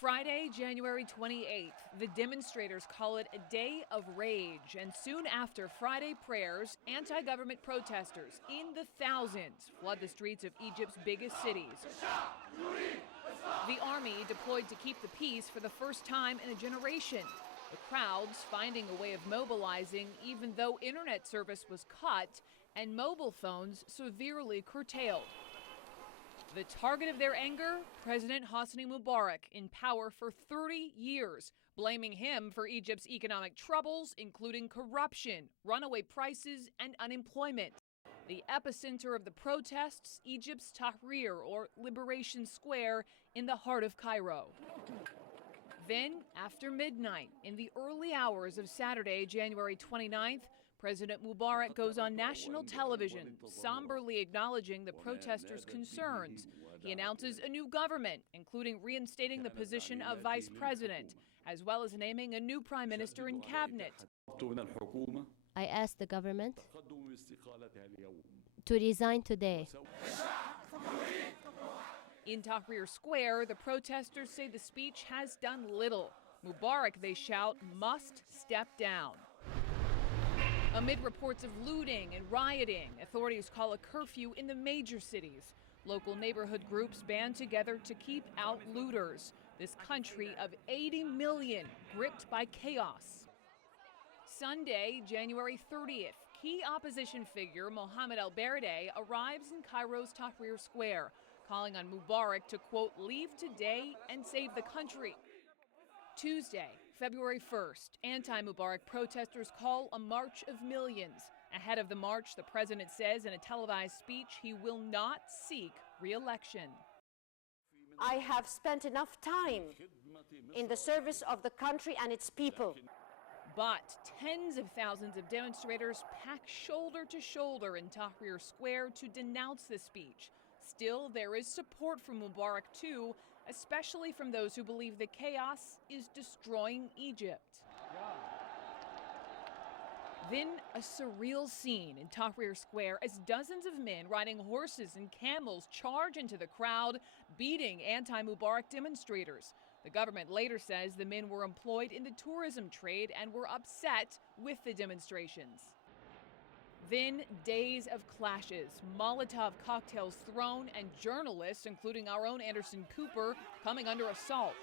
Friday, January 28th, the demonstrators call it a day of rage. And soon after Friday prayers, anti-government protesters in the thousands flood the streets of Egypt's biggest cities. The army deployed to keep the peace for the first time in a generation. The crowds finding a way of mobilizing even though internet service was cut and mobile phones severely curtailed. The target of their anger, President Hosni Mubarak, in power for 30 years, blaming him for Egypt's economic troubles, including corruption, runaway prices, and unemployment. The epicenter of the protests, Egypt's Tahrir, or Liberation Square, in the heart of Cairo. Then, after midnight, in the early hours of Saturday, January 29th, President Mubarak goes on national television, somberly acknowledging the protesters' concerns. He announces a new government, including reinstating the position of vice president, as well as naming a new prime minister and cabinet. I asked the government to resign today. In Tahrir Square, the protesters say the speech has done little. Mubarak, they shout, must step down. Amid reports of looting and rioting, authorities call a curfew in the major cities. Local neighborhood groups band together to keep out looters. This country of 80 million gripped by chaos. Sunday, January 30th, key opposition figure Mohammed al-Baradei arrives in Cairo's Tahrir Square, calling on Mubarak to, quote, leave today and save the country. Tuesday, February 1st, anti-Mubarak protesters call a march of millions. Ahead of the march, the president says in a televised speech he will not seek re-election. I have spent enough time in the service of the country and its people. But tens of thousands of demonstrators pack shoulder to shoulder in Tahrir Square to denounce the speech. Still, there is support for Mubarak, too, especially from those who believe the chaos is destroying Egypt. Then, a surreal scene in Tahrir Square as dozens of men riding horses and camels charge into the crowd, beating anti-Mubarak demonstrators. The government later says the men were employed in the tourism trade and were upset with the demonstrations. Then, days of clashes, Molotov cocktails thrown, and journalists, including our own Anderson Cooper, coming under assault.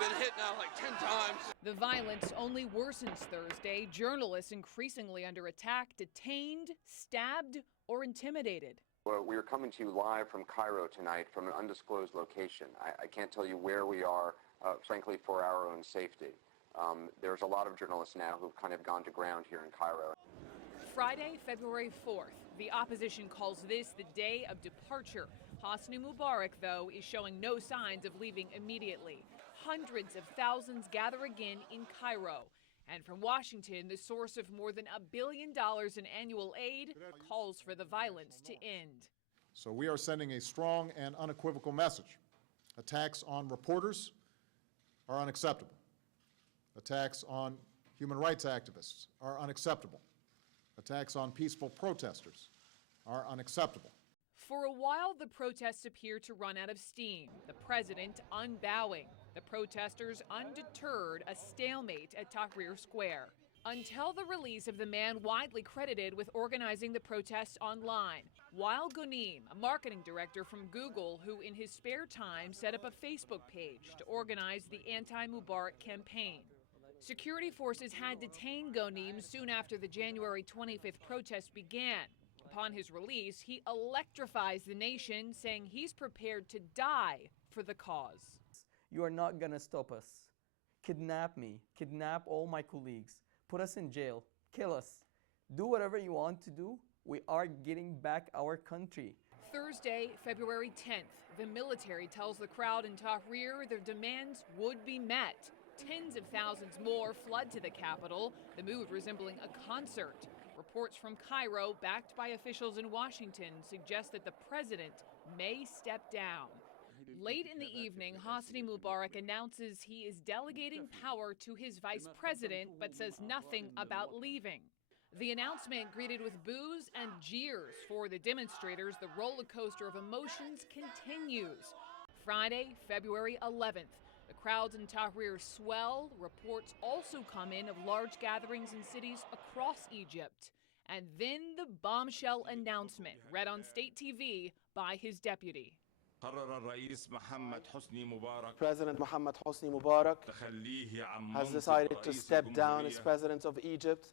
Been hit now like 10 times. The violence only worsens Thursday. Journalists increasingly under attack, detained, stabbed, or intimidated. Well, we are coming to you live from Cairo tonight from an undisclosed location. I can't tell you where we are, frankly, for our own safety. There's a lot of journalists now who've kind of gone to ground here in Cairo. Friday, February 4th. The opposition calls this the day of departure. Hosni Mubarak, though, is showing no signs of leaving immediately. Hundreds of thousands gather again in Cairo. And from Washington, the source of more than $1 billion in annual aid calls for the violence to end. So we are sending a strong and unequivocal message. Attacks on reporters are unacceptable. Attacks on human rights activists are unacceptable. Attacks on peaceful protesters are unacceptable. For a while, the protests appear to run out of steam. The president unbowing. The protesters undeterred, a stalemate at Tahrir Square. Until the release of the man widely credited with organizing the protests online. Wael Ghonim, a marketing director from Google, who in his spare time set up a Facebook page to organize the anti-Mubarak campaign. Security forces had detained Ghonim soon after the January 25th protests began. Upon his release, he electrifies the nation, saying he's prepared to die for the cause. You are not going to stop us. Kidnap me, kidnap all my colleagues, put us in jail, kill us. Do whatever you want to do. We are getting back our country. Thursday, February 10th, the military tells the crowd in Tahrir their demands would be met. Tens of thousands more flood to the capital, the mood resembling a concert. Reports from Cairo, backed by officials in Washington, suggest that the president may step down. Late in the evening, Hosni Mubarak announces he is delegating power to his vice president, but says nothing about leaving. The announcement greeted with boos and jeers. For the demonstrators, the roller coaster of emotions continues. Friday, February 11th. The crowds in Tahrir swell. Reports also come in of large gatherings in cities across Egypt. And then the bombshell announcement read on state TV by his deputy. President Mohammed Hosni Mubarak has decided to step down as president of Egypt.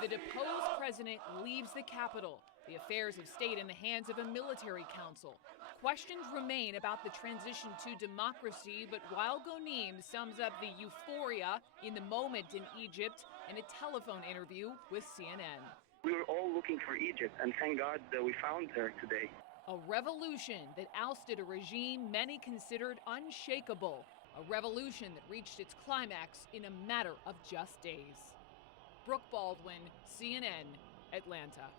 The deposed president leaves the capital, the affairs of state in the hands of a military council. Questions remain about the transition to democracy, but Wael Ghonim sums up the euphoria in the moment in Egypt in a telephone interview with CNN. We were all looking for Egypt, and thank God that we found her today. A revolution that ousted a regime many considered unshakable. A revolution that reached its climax in a matter of just days. Brooke Baldwin, CNN, Atlanta.